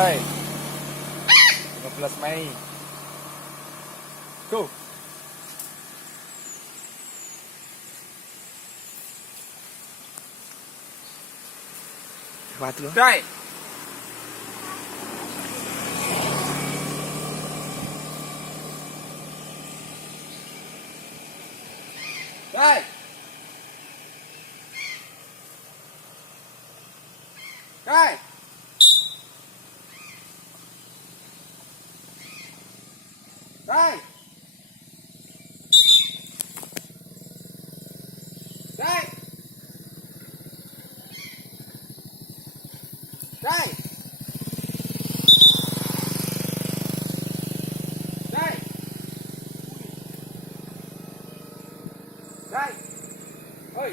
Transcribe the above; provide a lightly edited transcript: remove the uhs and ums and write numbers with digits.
Đây. 15 Mei. Go. Qua dulu. Try. Try. Try. Try. Try. Try. Try. Try. Oi.